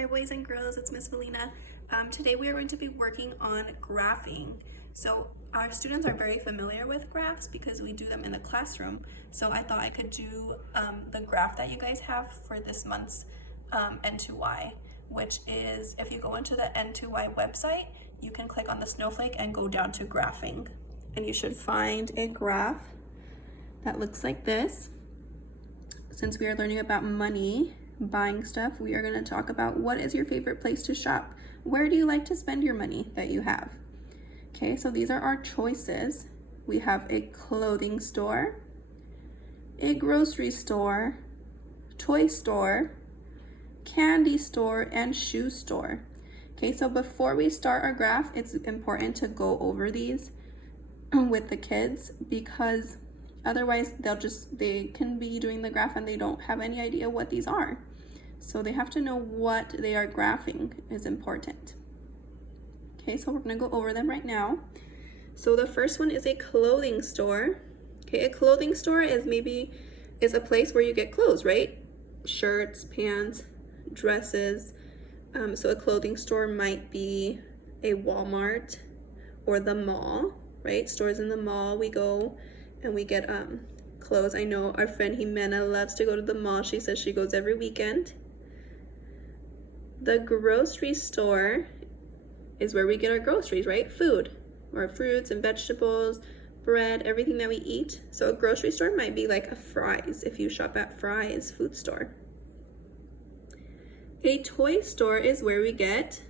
Hi boys and girls, it's Miss Melina. Today we are going to be working on graphing. So our students are very familiar with graphs because we do them in the classroom. So I thought I could do the graph that you guys have for this month's N2Y, which is, if you go into the N2Y website, you can click on the snowflake and go down to graphing. And you should find a graph that looks like this. Since we are learning about money, buying stuff, we are going to talk about what is your favorite place to shop. Where do you like to spend your money that you have? Okay, so these are our choices. We have a clothing store, a grocery store, toy store, candy store, and shoe store. Okay, so before we start our graph, it's important to go over these with the kids because otherwise they can be doing the graph and they don't have any idea what these are. So they have to know what they are graphing is important. Okay, so we're gonna go over them right now. So the first one is a clothing store. Okay, a clothing store is a place where you get clothes, right? Shirts, pants, dresses. So a clothing store might be a Walmart or the mall, right? Stores in the mall, we go and we get clothes. I know our friend Jimena loves to go to the mall. She says she goes every weekend. The grocery store is where we get our groceries, right? Food, or fruits and vegetables, bread, everything that we eat. So a grocery store might be like a Fry's if you shop at Fry's food store. A toy store is where we get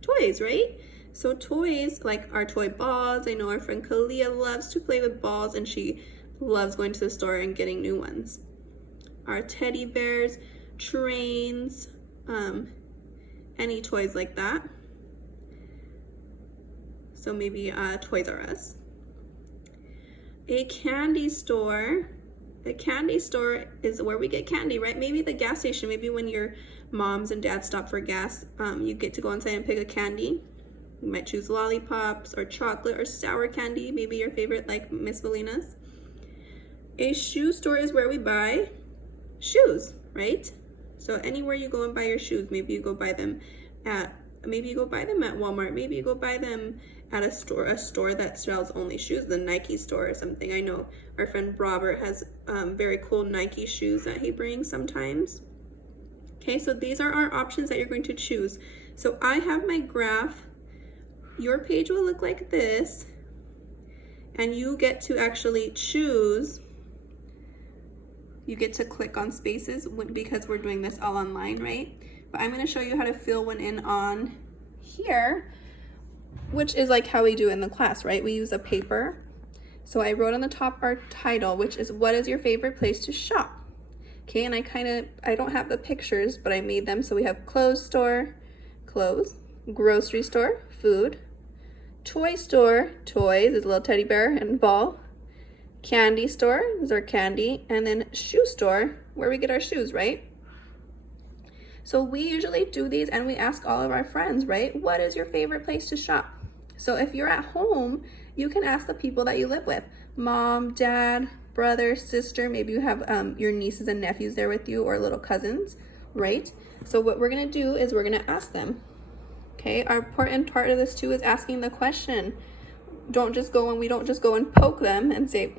toys, right? So toys, like our toy balls. I know our friend Kalia loves to play with balls and she loves going to the store and getting new ones. Our teddy bears, trains, any toys like that. So maybe Toys R Us. A candy store. A candy store is where we get candy, right? Maybe the gas station, maybe when your moms and dads stop for gas, you get to go inside and pick a candy. You might choose lollipops or chocolate or sour candy, maybe your favorite like Miss Melina's. A shoe store is where we buy shoes, right? So anywhere you go and buy your shoes, maybe you go buy them at Walmart, maybe you go buy them at a store that sells only shoes, the Nike store or something. I know our friend Robert has very cool Nike shoes that he brings sometimes. Okay, so these are our options that you're going to choose. So I have my graph. Your page will look like this, and you get to actually choose. You get to click on spaces because we're doing this all online, right? But I'm going to show you how to fill one in on here, which is like how we do in the class, right? We use a paper. So I wrote on the top our title, which is what is your favorite place to shop? Okay, and I don't have the pictures, but I made them. So we have clothes store, clothes, grocery store, food, toy store, toys, is a little teddy bear and ball, candy store is our candy, and then shoe store, where we get our shoes, right? So we usually do these and we ask all of our friends, right? What is your favorite place to shop? So if you're at home, you can ask the people that you live with, mom, dad, brother, sister, maybe you have your nieces and nephews there with you or little cousins, right? So what we're gonna do is we're gonna ask them. Okay, our important part of this too is asking the question. We don't just go and poke them and say,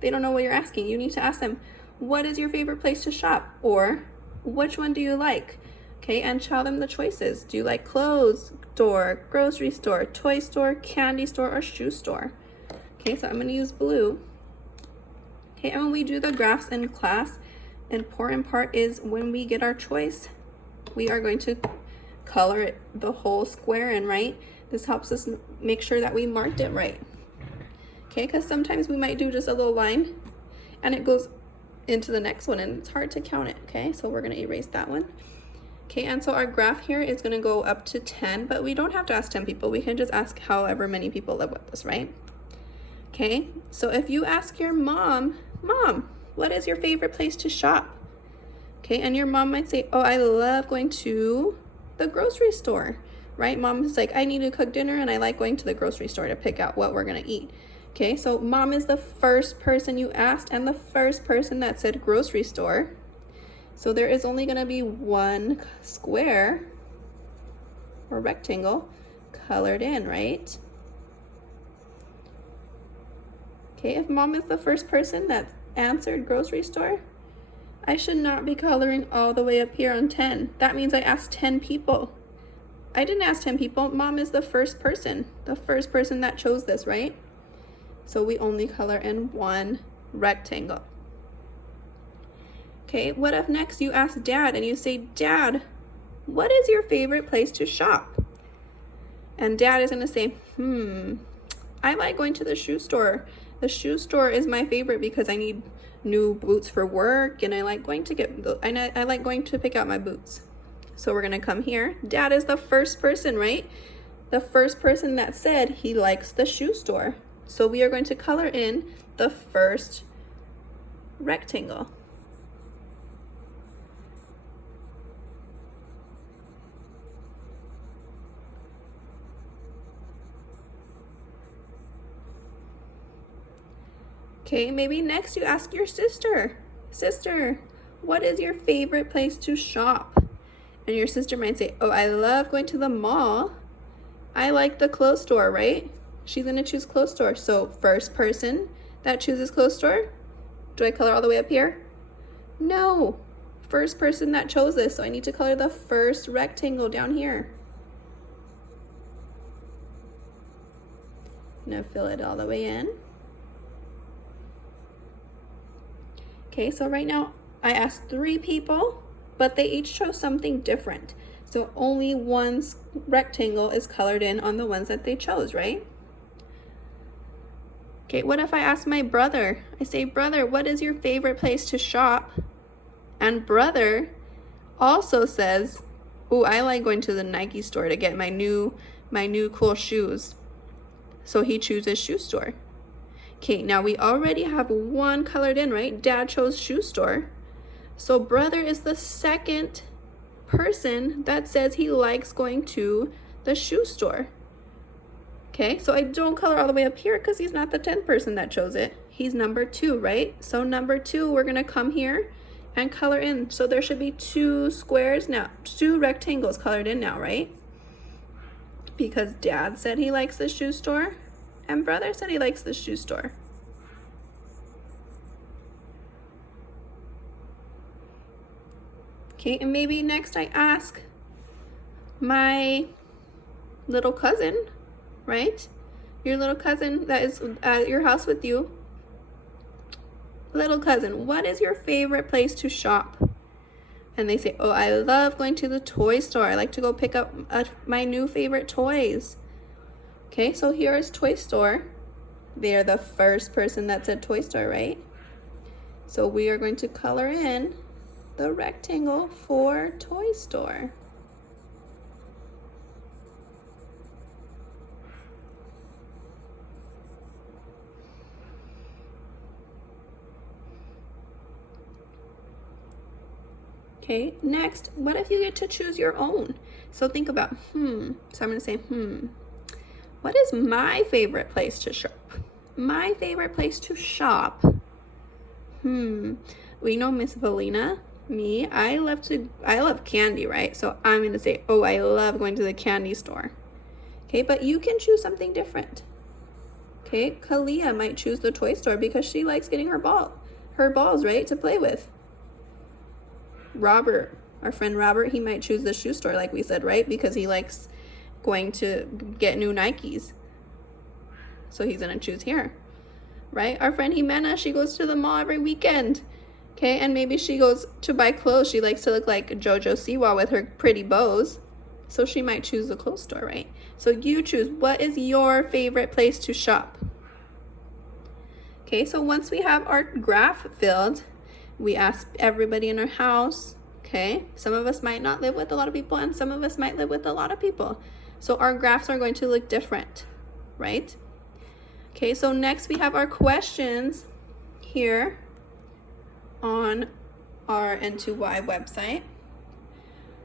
they don't know what you're asking. You need to ask them, what is your favorite place to shop? Or which one do you like? Okay, and tell them the choices. Do you like clothes store, grocery store, toy store, candy store, or shoe store? Okay, so I'm gonna use blue. Okay, and when we do the graphs in class, important part is when we get our choice, we are going to color the whole square in, right? This helps us make sure that we marked it right. Okay, because sometimes we might do just a little line and it goes into the next one and it's hard to count it. Okay, so we're gonna erase that one. Okay, and so our graph here is gonna go up to 10, but we don't have to ask 10 people. We can just ask however many people live with us, right? Okay, so if you ask your mom, what is your favorite place to shop? Okay, and your mom might say, oh, I love going to the grocery store, right? Mom is like, I need to cook dinner and I like going to the grocery store to pick out what we're gonna eat. Okay, so mom is the first person you asked and the first person that said grocery store. So there is only gonna be one square or rectangle colored in, right? Okay, if mom is the first person that answered grocery store, I should not be coloring all the way up here on 10. That means I asked 10 people. I didn't ask 10 people. Mom is the first person that chose this, right? So we only color in one rectangle. Okay, what if next you ask dad and you say, Dad, what is your favorite place to shop? And dad is gonna say, I like going to the shoe store. The shoe store is my favorite because I need new boots for work, and I like going to I like going to pick out my boots. So we're gonna come here. Dad is the first person, right? The first person that said he likes the shoe store. So we are going to color in the first rectangle. Okay, maybe next you ask your sister, what is your favorite place to shop? And your sister might say, oh, I love going to the mall. I like the clothes store, right? She's gonna choose clothes store. So first person that chooses clothes store, do I color all the way up here? No, first person that chose this. So I need to color the first rectangle down here. I'm gonna fill it all the way in. Okay, so right now I asked 3 people, but they each chose something different. So only one rectangle is colored in on the ones that they chose, right? Okay, what if I ask my brother? I say, brother, what is your favorite place to shop? And brother also says, oh, I like going to the Nike store to get my new cool shoes. So he chooses shoe store. Okay, now we already have one colored in, right? Dad chose shoe store. So brother is the second person that says he likes going to the shoe store. Okay, so I don't color all the way up here because he's not the 10th person that chose it. He's number 2, right? So number 2, we're gonna come here and color in. So there should be 2 squares now, 2 rectangles colored in now, right? Because dad said he likes the shoe store and brother said he likes the shoe store. Okay, and maybe next I ask my little cousin, right? Your little cousin that is at your house with you. Little cousin, what is your favorite place to shop? And they say, oh, I love going to the toy store. I like to go pick up my new favorite toys. Okay, so here is toy store. They are the first person that said toy store, right? So we are going to color in the rectangle for toy store. Okay, next, what if you get to choose your own? So think about, so I'm gonna say, what is my favorite place to shop? My favorite place to shop. We know Miss Valina, me, I love candy, right? So I'm gonna say, oh, I love going to the candy store. Okay, but you can choose something different. Okay, Kalia might choose the toy store because she likes getting her balls, right, to play with. Robert, our friend Robert, he might choose the shoe store like we said, right? Because he likes going to get new Nikes. So he's gonna choose here, right? Our friend Jimena, she goes to the mall every weekend. Okay, and maybe she goes to buy clothes. She likes to look like JoJo Siwa with her pretty bows. So she might choose the clothes store, right? So you choose, what is your favorite place to shop? Okay, so once we have our graph filled, we ask everybody in our house, okay? Some of us might not live with a lot of people and some of us might live with a lot of people. So our graphs are going to look different, right? Okay, so next we have our questions here on our N2Y website.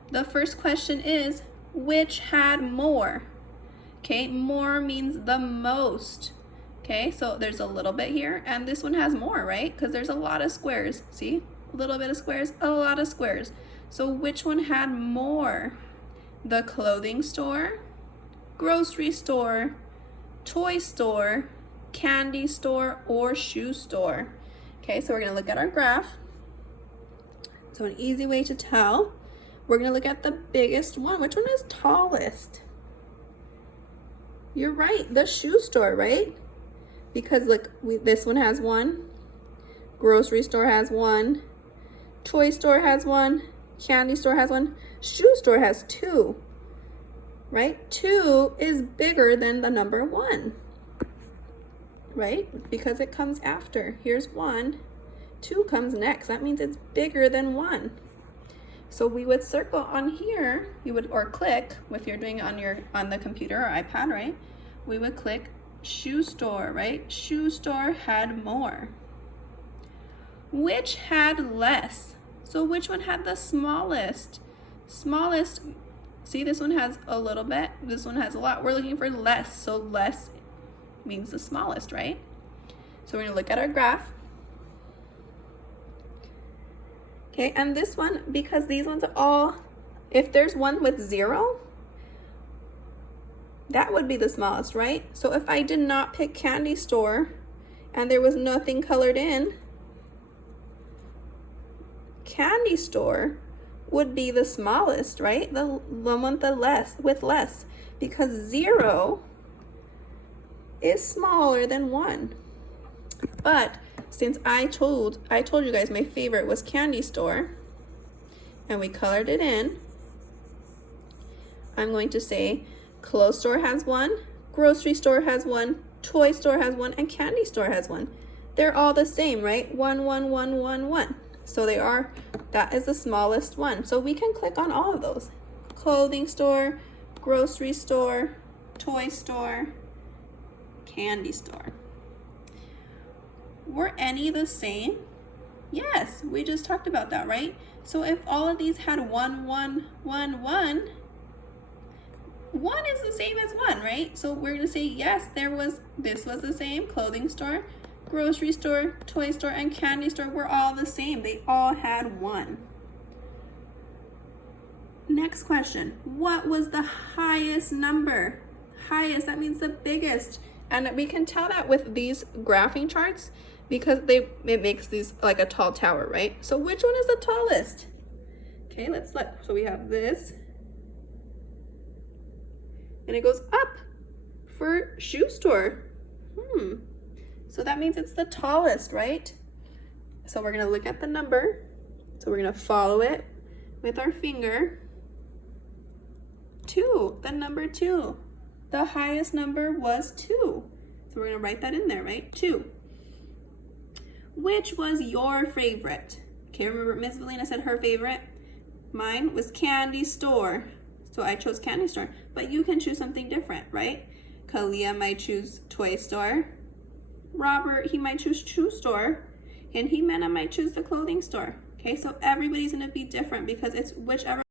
The first question is, which had more? Okay, more means the most. Okay, so there's a little bit here, and this one has more, right? Because there's a lot of squares, see? A little bit of squares, a lot of squares. So which one had more? The clothing store, grocery store, toy store, candy store, or shoe store? Okay, so we're gonna look at our graph. So an easy way to tell, we're gonna look at the biggest one. Which one is tallest? You're right, the shoe store, right? Because look, this one has one, grocery store has one, toy store has one, candy store has one, shoe store has two, right? 2 is bigger than the number 1, right? Because it comes after. Here's 1, 2 comes next. That means it's bigger than 1. So we would circle on here, you would, or click, if you're doing it on the computer or iPad, right? We would click shoe store, right? Shoe store had more. Which had less? So which one had the smallest? Smallest, see, this one has a little bit, this one has a lot. We're looking for less, so less means the smallest, right? So we're gonna look at our graph. Okay, and this one, because these ones are all, if there's one with 0, that would be the smallest, right? So if I did not pick candy store and there was nothing colored in, candy store would be the smallest, right? The one with less, because 0 is smaller than 1. But since I told you guys my favorite was candy store, and we colored it in, I'm going to say clothes store has 1, grocery store has 1, toy store has 1, and candy store has 1. They're all the same, right? 1, 1, 1, 1, 1. So that is the smallest one. So we can click on all of those. Clothing store, grocery store, toy store, candy store. Were any the same? Yes, we just talked about that, right? So if all of these had 1, 1, 1, 1, 1 is the same as 1, right? So we're gonna say yes, this was the same. Clothing store, grocery store, toy store, and candy store were all the same. They all had 1. Next question, what was the highest number? Highest, that means the biggest. And we can tell that with these graphing charts because it makes these like a tall tower, right? So which one is the tallest? Okay, let's look. So we have this, and it goes up for shoe store. So that means it's the tallest, right? So we're gonna look at the number. So we're gonna follow it with our finger. 2, the number 2. The highest number was 2. So we're gonna write that in there, right? 2. Which was your favorite? Okay, remember Miss Valina said her favorite? Mine was candy store. So I chose candy store, but you can choose something different, right? Kalia might choose toy store. Robert, he might choose shoe store. And Jimena might choose the clothing store. Okay, so everybody's gonna be different because it's whichever